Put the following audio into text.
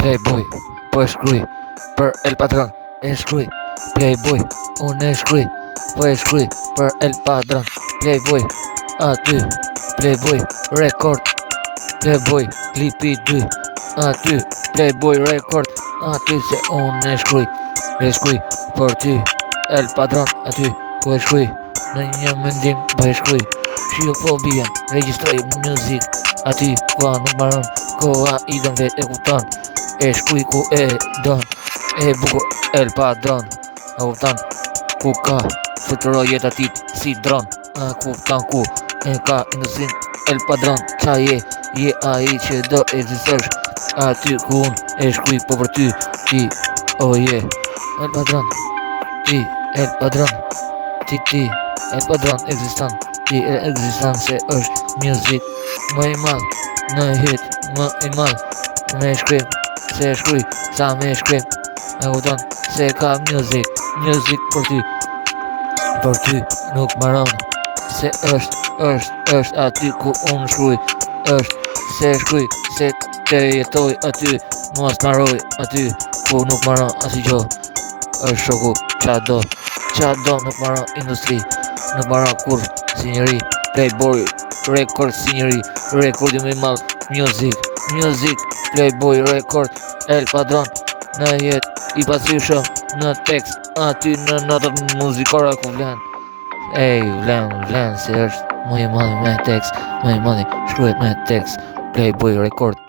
Playboy, po e shkruj për El Patron, e shkruj. Playboy, unë e shkruj, po e shkruj për El Patron. Playboy, aty, Playboy, record. Playboy, klipi 2, aty, Playboy, record. Aty se unë e shkruj për ty. El Patron, aty, po e shkruj. Në një mendim, po e shkruj. Shiofobia, regjistroj muzik. Aty, koha nuk maron, koha i don vet e kupton. E shkruj ku e don, e bukur El Patron. A kupton, ku ka, fluturoj jetë atit si dron. A kupton ku, e ka industrin El Patron. Qa je ai që do ekzistosh. Aty ku unë e shkruj po për ty, ti, oh yeah. El Patron, ti, El Patron, ti, El Patron ekziston. Ti e ekziston se është music më i madh në hit, më i madh me shkrim, se shkruj sa me shkrim. E kupton se ka music për ty nuk maron, se është aty ku unë shkruj, është se shkruj, se të jetoj aty, mos maroj aty ku nuk maron asgjë. Është shoku, qa do nuk maron industri, nuk maron kur si njëri. Playboy, record si njëri, recordi më i madh, music, Playboy, record, El Patron, në jetë i pasyshëm, në tekst, aty në notët muzikore ku vlen. Vlen, se është më i madh me tekst, më i madh shkruhet me tekst, Playboy, record.